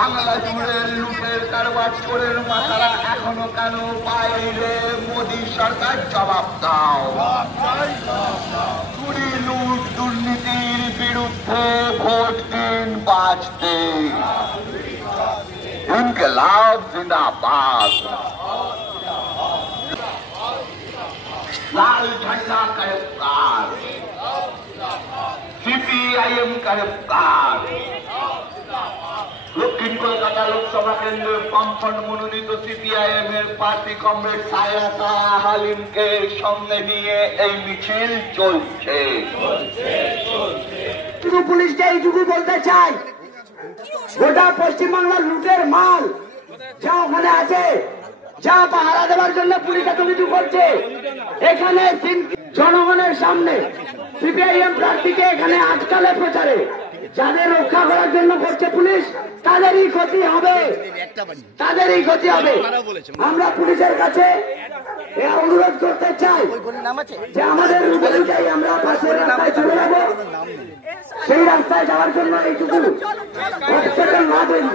বাংলা জুড়ে লুটের কারবার চোরের মাথারা এখনো কেন বাইরে? মোদী সরকার জবাব দাও। চুরি লুট দুর্নীতির বিরুদ্ধে ভোট দিন বাঁচতে। ইনকলাব जिंदाबाद। लाल झंडा का इफ्तार, सीपीआईएम का इफ्तार। দক্ষিণ কলকাতা লোকসভা কেন্দ্রের বামফ্রন্ট মনোনীত সিপিআইএম এর প্রার্থী কমরেড সায়রা হালিমকে সঙ্গে নিয়ে এই মিছিল চলছে। পুলিশকে এইটুকু বলতে চাই, গোটা পশ্চিমবাংলার লুটের মাল যা ওখানে আছে, যা পাহারা দেওয়ার জন্য পুলিশ এত কিছু করছে, এখানে জনগণের সামনে সিপিআইএম প্রার্থীকে এখানে আটকালে প্রচারে যাদের রক্ষা করার জন্য করছে পুলিশ, তাদেরই ক্ষতি হবে, তাদেরই ক্ষতি হবে। আমরা পুলিশের কাছে অনুরোধ করতে চাই যে আমাদের অনুযায়ী আমরা পাশের রাস্তায় চলে যাব, সেই রাস্তায় যাওয়ার জন্য এইটুকু না দেরি